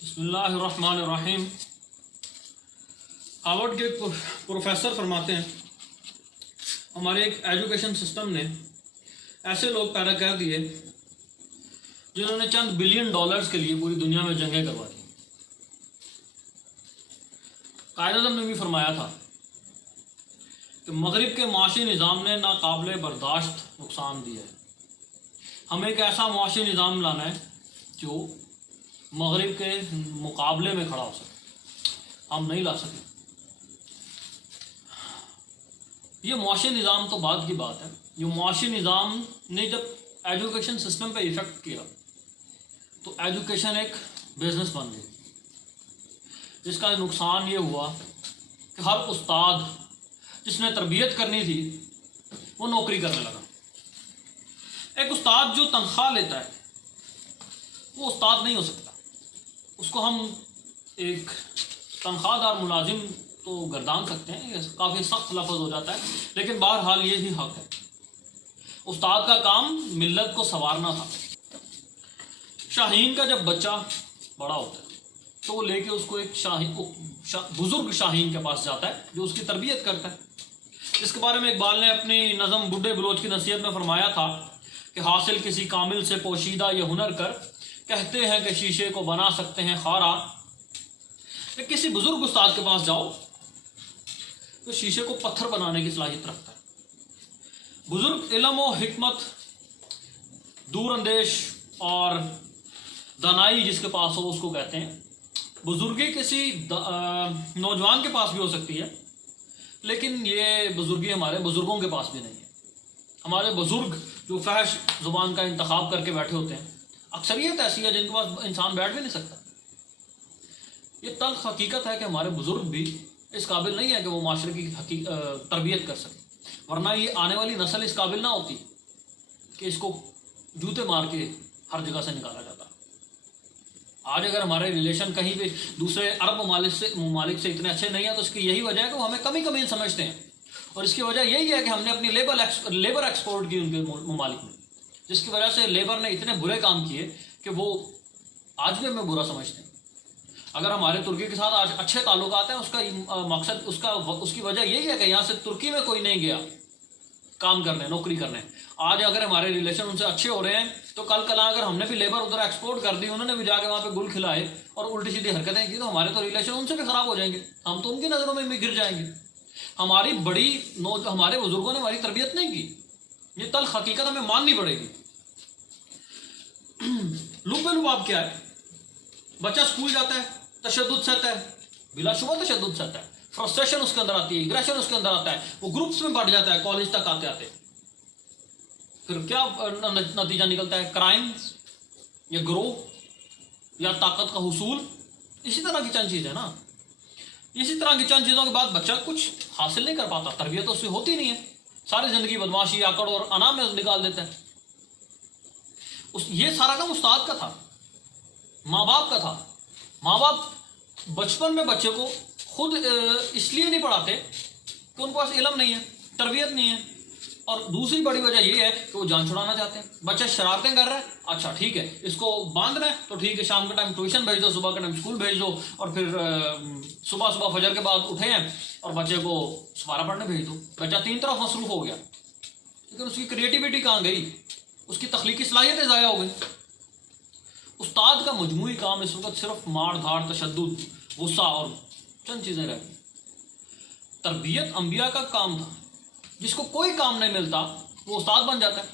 بسم اللہ الرحمن الرحیم۔ ہارورڈ کے پروفیسر فرماتے ہیں ہمارے ایک ایجوکیشن سسٹم نے ایسے لوگ پیدا کر دیے جنہوں نے چند بلین ڈالرز کے لیے پوری دنیا میں جنگیں کروا دی۔ قائد اعظم نے بھی فرمایا تھا کہ مغرب کے معاشی نظام نے ناقابل برداشت نقصان دیا ہے، ہمیں ایک ایسا معاشی نظام لانا ہے جو مغرب کے مقابلے میں کھڑا ہو سکے، ہم نہیں لا سکے۔ یہ معاشی نظام تو بعد کی بات ہے، یہ معاشی نظام نے جب ایجوکیشن سسٹم پہ ایفیکٹ کیا تو ایجوکیشن ایک بزنس بن گئی، جس کا نقصان یہ ہوا کہ ہر استاد جس نے تربیت کرنی تھی وہ نوکری کرنے لگا۔ ایک استاد جو تنخواہ لیتا ہے وہ استاد نہیں ہو سکتا، اس کو ہم ایک تنخواہ دار ملازم تو گردان سکتے ہیں، یہ کافی سخت لفظ ہو جاتا ہے، لیکن بہرحال یہی حق ہے۔ استاد کا کام ملت کو سنوارنا تھا۔ شاہین کا جب بچہ بڑا ہوتا ہے تو وہ لے کے اس کو ایک بزرگ شاہین کے پاس جاتا ہے جو اس کی تربیت کرتا ہے، جس کے بارے میں اقبال نے اپنی نظم بڈھے بلوچ کی نصیحت میں فرمایا تھا کہ حاصل کسی کامل سے پوشیدہ یہ ہنر کر، کہتے ہیں کہ شیشے کو بنا سکتے ہیں خارا۔ کہ کسی بزرگ استاد کے پاس جاؤ تو شیشے کو پتھر بنانے کی صلاحیت رکھتا ہے۔ بزرگ علم و حکمت، دور اندیش اور دانائی جس کے پاس ہو اس کو کہتے ہیں۔ بزرگی کسی نوجوان کے پاس بھی ہو سکتی ہے، لیکن یہ بزرگی ہمارے بزرگوں کے پاس بھی نہیں ہے۔ ہمارے بزرگ جو فحش زبان کا انتخاب کر کے بیٹھے ہوتے ہیں، اکثریت ایسی ہے جن کے پاس انسان بیٹھ بھی نہیں سکتا۔ یہ تلخ حقیقت ہے کہ ہمارے بزرگ بھی اس قابل نہیں ہے کہ وہ معاشرے کی تربیت کر سکے، ورنہ یہ آنے والی نسل اس قابل نہ ہوتی کہ اس کو جوتے مار کے ہر جگہ سے نکالا جاتا۔ آج اگر ہمارے ریلیشن کہیں بھی دوسرے عرب ممالک سے اتنے اچھے نہیں ہیں تو اس کی یہی وجہ ہے کہ وہ ہمیں کمی سمجھتے ہیں، اور اس کی وجہ یہی ہے کہ ہم نے اپنی لیبر ایکسپورٹ کی ان کے ممالک میں، جس کی وجہ سے لیبر نے اتنے برے کام کیے کہ وہ آج بھی ہمیں برا سمجھتے ہیں۔ اگر ہمارے ترکی کے ساتھ آج اچھے تعلقات ہیں، اس کا مقصد اس کی وجہ یہی ہے کہ یہاں سے ترکی میں کوئی نہیں گیا کام کرنے، نوکری کرنے۔ آج اگر ہمارے ریلیشن ان سے اچھے ہو رہے ہیں تو کل اگر ہم نے بھی لیبر ادھر ایکسپورٹ کر دی، انہوں نے بھی جا کے وہاں پہ گل کھلائے اور الٹی سیدھی حرکتیں کی، تو ہمارے تو ریلیشن ان سے بھی خراب ہو جائیں گے، ہم تو ان کی نظروں میں بھی گر جائیں گے۔ ہمارے بزرگوں نے ہماری تربیت نہیں کی، یہ تلخ حقیقت ہمیں ماننی پڑے گی۔ لب لباب کیا ہے؟ بچہ اسکول جاتا ہے، تشدد سہتا ہے، بلا شبہ تشدد سہتا ہے، فرسٹریشن اس کے اندر آتی ہے، ایگریشن اس کے اندر آتا ہے، وہ گروپس میں بٹ جاتا ہے کالج تک آتے پھر کیا نتیجہ نکلتا ہے؟ کرائم یا گروہ یا طاقت کا حصول، اسی طرح کی چند چیزیں نا۔ اسی طرح کی چند چیزوں کے بعد بچہ کچھ حاصل نہیں کر پاتا، تربیت تو اس سے ہوتی نہیں ہے، ساری زندگی بدماشی، آکڑ اور انا میں نکال دیتا ہے۔ یہ سارا کام استاد کا تھا، ماں باپ کا تھا۔ ماں باپ بچپن میں بچے کو خود اس لیے نہیں پڑھاتے کہ ان کے پاس علم نہیں ہے، تربیت نہیں ہے، اور دوسری بڑی وجہ یہ ہے کہ وہ جان چھڑانا چاہتے ہیں۔ بچہ شرارتیں کر رہا ہے، اچھا ٹھیک ہے، اس کو باندھنا ہے تو ٹھیک ہے، شام کے ٹائم ٹیوشن بھیج دو، صبح کے ٹائم اسکول بھیج دو، اور پھر صبح فجر کے بعد اٹھے ہیں اور بچے کو سپارہ پڑھنے بھیج دو۔ بچہ تین طرف مصروف ہو گیا، لیکن اس کی کریٹیوٹی کہاں گئی؟ اس کی تخلیقی صلاحیتیں ضائع ہو گئی۔ استاد کا مجموعی کام اس وقت صرف مار دھاڑ، تشدد، غصہ اور چند چیزیں رہ گئی۔ تربیت انبیاء کا کام تھا، جس کو کوئی کام نہیں ملتا وہ استاد بن جاتا ہے،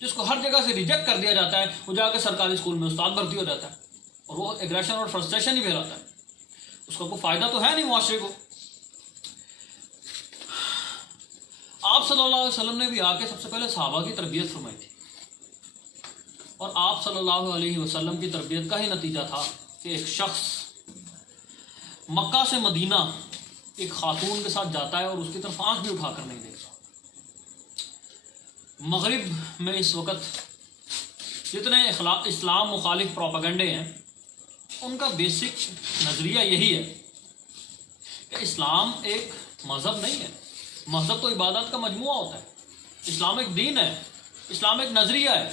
جس کو ہر جگہ سے ریجیکٹ کر دیا جاتا ہے وہ جا کے سرکاری اسکول میں استاد بھرتی ہو جاتا ہے، اور وہ ایگریشن اور فرسٹریشن ہی پھیلاتا ہے، اس کا کوئی فائدہ تو ہے نہیں معاشرے کو۔ آپ صلی اللہ علیہ وسلم نے بھی آ کے سب سے پہلے صحابہ کی تربیت فرمائی تھی، اور آپ صلی اللہ علیہ وسلم کی تربیت کا ہی نتیجہ تھا کہ ایک شخص مکہ سے مدینہ ایک خاتون کے ساتھ جاتا ہے اور اس کی طرف آنکھ بھی اٹھا کر نہیں دیکھتا۔ مغرب میں اس وقت جتنے اسلام مخالف پروپیگنڈے ہیں، ان کا بیسک نظریہ یہی ہے کہ اسلام ایک مذہب نہیں ہے، مذہب تو عبادت کا مجموعہ ہوتا ہے، اسلام ایک دین ہے، اسلام ایک نظریہ ہے۔